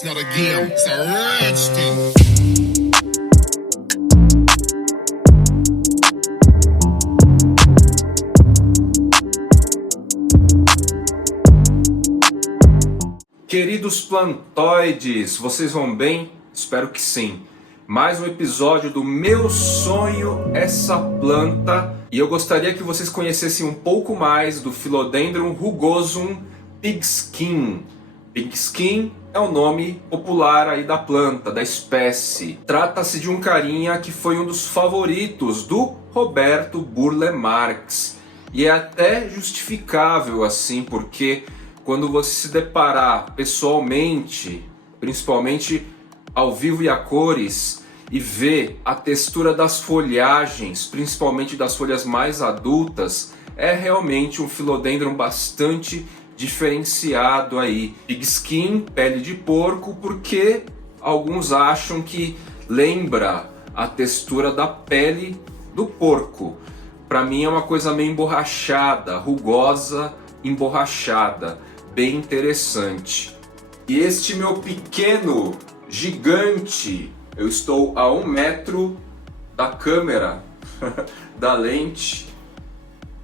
It's not a game, it's a rich thing. Queridos plantoides, vocês vão bem? Espero que sim. Mais um episódio do Meu Sonho Essa Planta. E eu gostaria que vocês conhecessem um pouco mais do Philodendron rugosum pigskin. Pigskin é o nome popular aí da planta, da espécie. Trata-se de um carinha que foi um dos favoritos do Roberto Burle Marx. E é até justificável assim, porque quando você se deparar pessoalmente, principalmente ao vivo e a cores, e ver a textura das folhagens, principalmente das folhas mais adultas, é realmente um Philodendron bastante diferenciado aí. Pigskin, pele de porco, porque alguns acham que lembra a textura da pele do porco. Para mim é uma coisa meio emborrachada, rugosa, emborrachada, bem interessante. E este meu pequeno gigante, eu estou a 1 metro da câmera, da lente.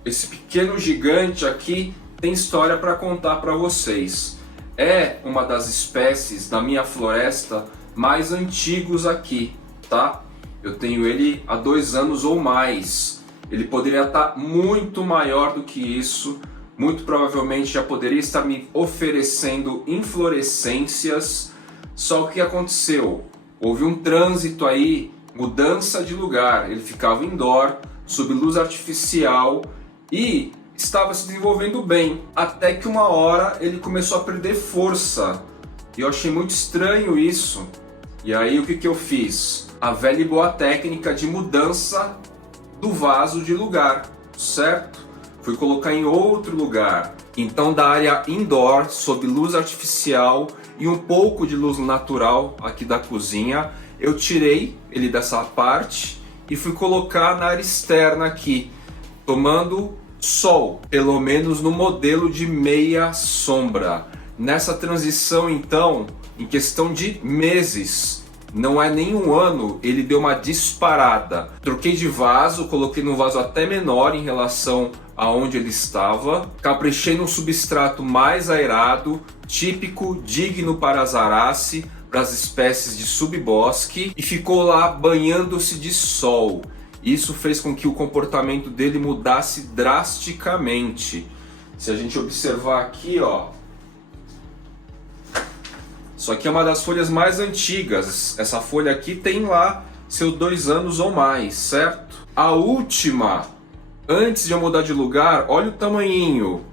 Esse pequeno gigante aqui tem história para contar para vocês. É uma das espécies da minha floresta mais antigos aqui, tá? Eu tenho ele há 2 anos ou mais. Ele poderia estar muito maior do que isso. Muito provavelmente já poderia estar me oferecendo inflorescências. Só o que aconteceu? Houve um trânsito aí, mudança de lugar. Ele ficava indoor, sob luz artificial e estava se desenvolvendo bem. Até que uma hora ele começou a perder força. E eu achei muito estranho isso. E aí o que eu fiz? A velha e boa técnica de mudança do vaso de lugar, certo? Fui colocar em outro lugar. Então da área indoor, sob luz artificial e um pouco de luz natural aqui da cozinha, eu tirei ele dessa parte e fui colocar na área externa aqui, tomando sol, pelo menos no modelo de meia sombra. Nessa transição então, em questão de meses, não é nem 1 ano, ele deu uma disparada. Troquei de vaso, coloquei num vaso até menor em relação aonde ele estava. Caprichei num substrato mais aerado, típico, digno para as arace, para as espécies de subbosque, e ficou lá banhando-se de sol. Isso fez com que o comportamento dele mudasse drasticamente. Se a gente observar aqui, ó, isso aqui é uma das folhas mais antigas. Essa folha aqui tem lá seus 2 anos ou mais, certo? A última, antes de eu mudar de lugar, olha o tamanhinho,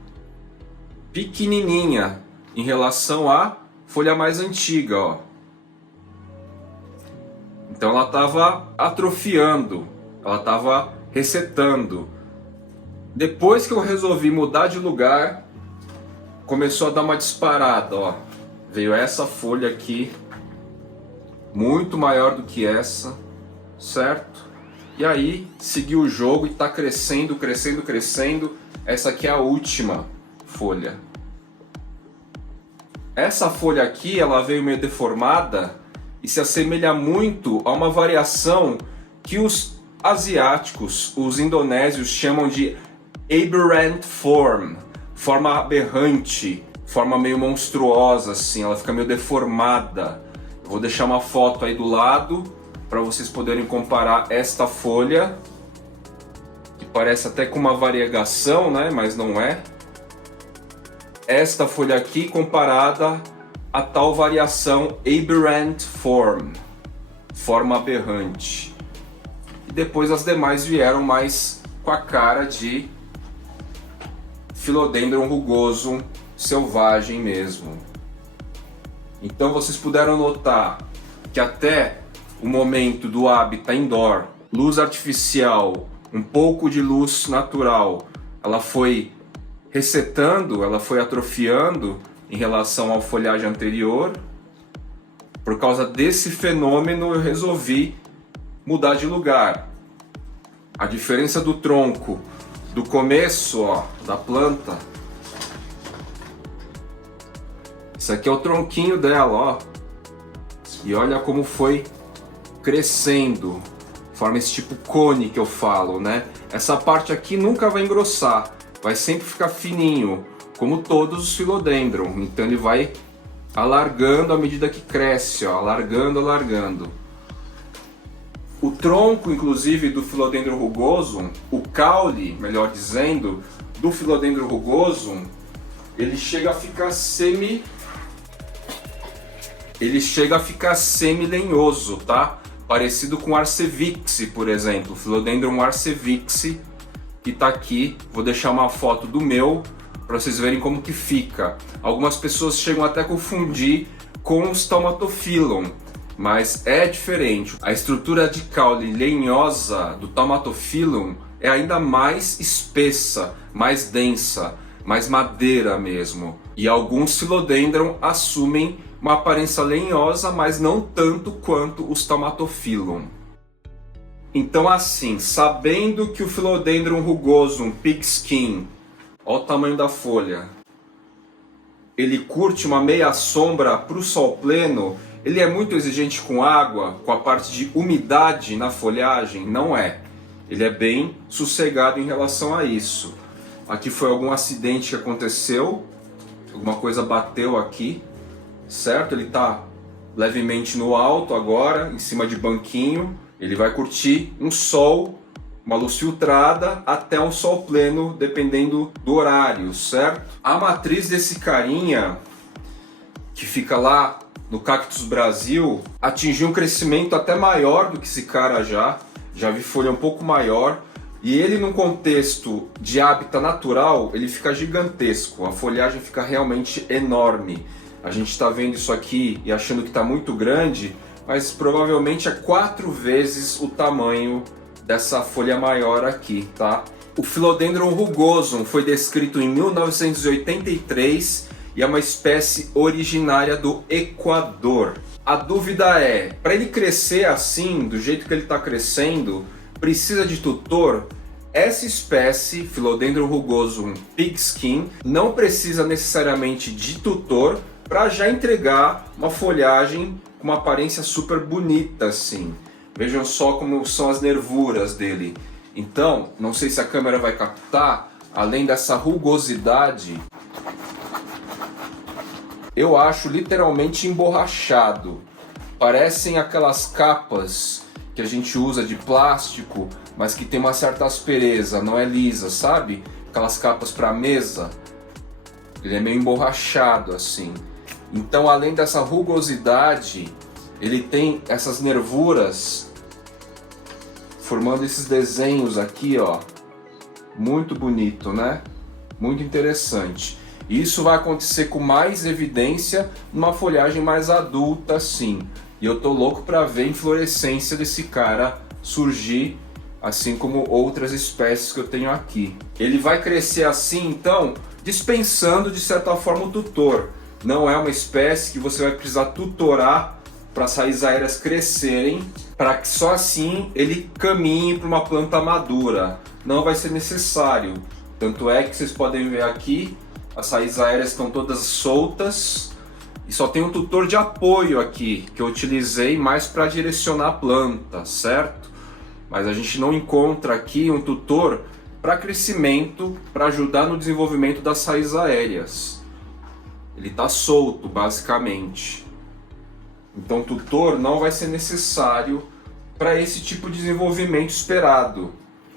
pequenininha em relação à folha mais antiga, ó. Então ela estava atrofiando, ela estava resetando. Depois que eu resolvi mudar de lugar, começou a dar uma disparada, ó. Veio essa folha aqui, muito maior do que essa, certo? E aí, seguiu o jogo e está crescendo, crescendo, crescendo. Essa aqui é a última folha. Essa folha aqui, ela veio meio deformada e se assemelha muito a uma variação que os asiáticos, os indonésios, chamam de aberrant form, forma aberrante. Forma meio monstruosa assim, ela fica meio deformada. Eu vou deixar uma foto aí do lado para vocês poderem comparar esta folha, que parece até com uma variegação, né? Mas não é. Esta folha aqui comparada a tal variação aberrant form, forma aberrante. E depois as demais vieram mais com a cara de Philodendron rugosum selvagem mesmo. Então vocês puderam notar que até o momento do hábitat indoor, luz artificial, um pouco de luz natural, ela foi resetando, ela foi atrofiando em relação à folhagem anterior. Por causa desse fenômeno eu resolvi mudar de lugar. A diferença do tronco do começo, ó, da planta. Isso aqui é o tronquinho dela, ó. E olha como foi crescendo, forma esse tipo cone que eu falo, né? Essa parte aqui nunca vai engrossar, vai sempre ficar fininho, como todos os Philodendron. Então ele vai alargando à medida que cresce, ó, alargando, alargando. O tronco, inclusive, do Philodendron rugosum, o caule, melhor dizendo, do Philodendron rugosum, ele chega a ficar semi-lenhoso, tá? Parecido com Arcevixi, por exemplo, Philodendron Arcevixi, que tá aqui. Vou deixar uma foto do meu para vocês verem como que fica. Algumas pessoas chegam até a confundir com os Taumatophyllum, mas é diferente. A estrutura de caule lenhosa do Taumatophyllum é ainda mais espessa, mais densa, mais madeira mesmo. E alguns Philodendron assumem uma aparência lenhosa, mas não tanto quanto os Taumatophyllum. Então assim, sabendo que o Philodendron rugosum pigskin, olha o tamanho da folha, ele curte uma meia sombra para o sol pleno, ele é muito exigente com água, com a parte de umidade na folhagem? Não é. Ele é bem sossegado em relação a isso. Aqui foi algum acidente que aconteceu, alguma coisa bateu aqui, certo? Ele está levemente no alto agora, em cima de banquinho. Ele vai curtir um sol, uma luz filtrada, até um sol pleno, dependendo do horário, certo? A matriz desse carinha, que fica lá no Cactus Brasil, atingiu um crescimento até maior do que esse cara já vi folha um pouco maior, e ele num contexto de hábitat natural, ele fica gigantesco, a folhagem fica realmente enorme. A gente está vendo isso aqui e achando que está muito grande, mas provavelmente é 4 vezes o tamanho dessa folha maior aqui, tá? O Philodendron rugosum foi descrito em 1983 e é uma espécie originária do Equador. A dúvida é, para ele crescer assim, do jeito que ele está crescendo, precisa de tutor? Essa espécie, Philodendron rugosum pigskin, não precisa necessariamente de tutor para já entregar uma folhagem com uma aparência super bonita assim. Vejam só como são as nervuras dele. Então, não sei se a câmera vai captar, além dessa rugosidade, eu acho literalmente emborrachado. Parecem aquelas capas que a gente usa de plástico, mas que tem uma certa aspereza, não é lisa, sabe? Aquelas capas para mesa. Ele é meio emborrachado assim. Então, além dessa rugosidade, ele tem essas nervuras formando esses desenhos aqui, ó. Muito bonito, né? Muito interessante. Isso vai acontecer com mais evidência numa folhagem mais adulta, sim. E eu tô louco para ver a inflorescência desse cara surgir, assim como outras espécies que eu tenho aqui. Ele vai crescer assim, então, dispensando de certa forma o tutor. Não é uma espécie que você vai precisar tutorar para as raízes aéreas crescerem, para que só assim ele caminhe para uma planta madura. Não vai ser necessário. Tanto é que vocês podem ver aqui, as raízes aéreas estão todas soltas e só tem um tutor de apoio aqui, que eu utilizei mais para direcionar a planta, certo? Mas a gente não encontra aqui um tutor para crescimento, para ajudar no desenvolvimento das raízes aéreas. Ele está solto, basicamente. Então o tutor não vai ser necessário para esse tipo de desenvolvimento esperado,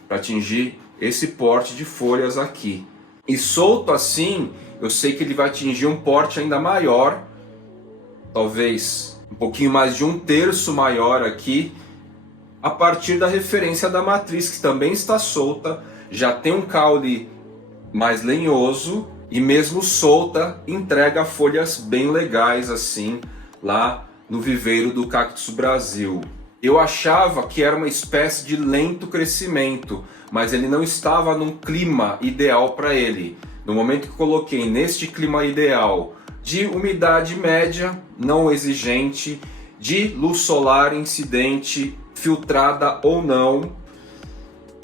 para atingir esse porte de folhas aqui. E solto assim, eu sei que ele vai atingir um porte ainda maior, talvez um pouquinho mais de 1/3 maior aqui, a partir da referência da matriz, que também está solta, já tem um caule mais lenhoso e mesmo solta entrega folhas bem legais assim lá no viveiro do Cactus Brasil. Eu achava que era uma espécie de lento crescimento, mas ele não estava num clima ideal para ele. No momento que coloquei neste clima ideal de umidade média, não exigente, de luz solar incidente, filtrada ou não,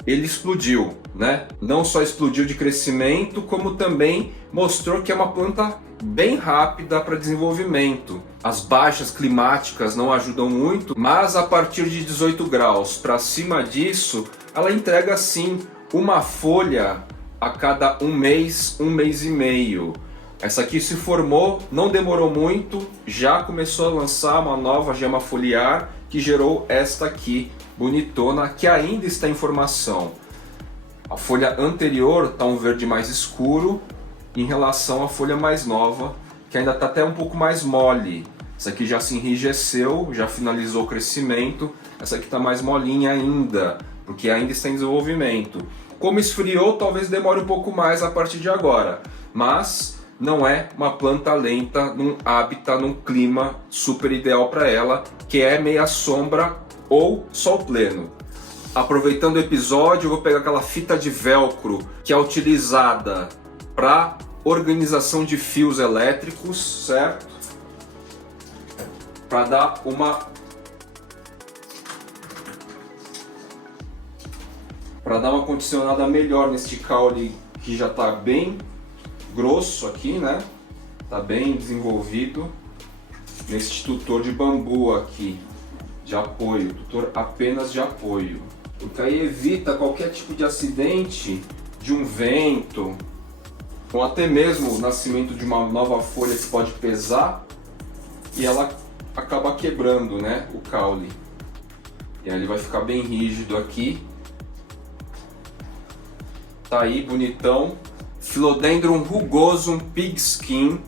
ele explodiu, né? Não só explodiu de crescimento, como também mostrou que é uma planta bem rápida para desenvolvimento. As baixas climáticas não ajudam muito, mas a partir de 18 graus para cima disso, ela entrega sim uma folha a cada um mês e meio. Essa aqui se formou, não demorou muito, já começou a lançar uma nova gema foliar que gerou esta aqui, bonitona, que ainda está em formação. A folha anterior está um verde mais escuro em relação à folha mais nova, que ainda está até um pouco mais mole. Essa aqui já se enrijeceu, já finalizou o crescimento. Essa aqui está mais molinha ainda, porque ainda está em desenvolvimento. Como esfriou, talvez demore um pouco mais a partir de agora, mas não é uma planta lenta num habitat, num clima super ideal para ela, que é meia sombra ou sol pleno. Aproveitando o episódio, eu vou pegar aquela fita de velcro que é utilizada para organização de fios elétricos, certo? Para dar uma condicionada melhor neste caule que já está bem grosso aqui, né? Tá bem desenvolvido neste tutor de bambu aqui, de apoio, tutor apenas de apoio. Porque aí evita qualquer tipo de acidente de um vento, ou até mesmo o nascimento de uma nova folha que pode pesar e ela acaba quebrando, né, o caule. E aí ele vai ficar bem rígido aqui. Tá aí, bonitão. Philodendron rugosum pigskin,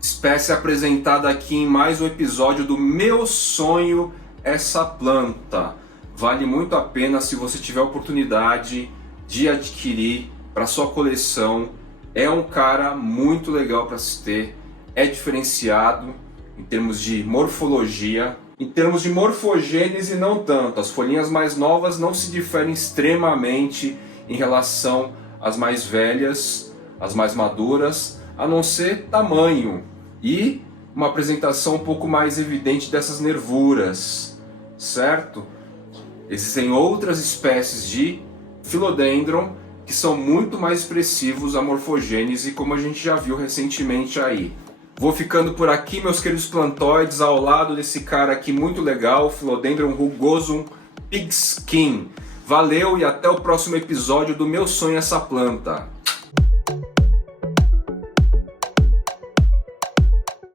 espécie apresentada aqui em mais um episódio do Meu Sonho Essa Planta. Vale muito a pena se você tiver a oportunidade de adquirir para sua coleção. É um cara muito legal para se ter, é diferenciado em termos de morfologia. Em termos de morfogênese, não tanto. As folhinhas mais novas não se diferem extremamente em relação às mais velhas, às mais maduras, a não ser tamanho e uma apresentação um pouco mais evidente dessas nervuras, certo? Existem outras espécies de Philodendron que são muito mais expressivos à morfogênese, como a gente já viu recentemente aí. Vou ficando por aqui, meus queridos plantoides, ao lado desse cara aqui muito legal, Philodendron rugosum pigskin. Valeu e até o próximo episódio do Meu Sonho Essa Planta.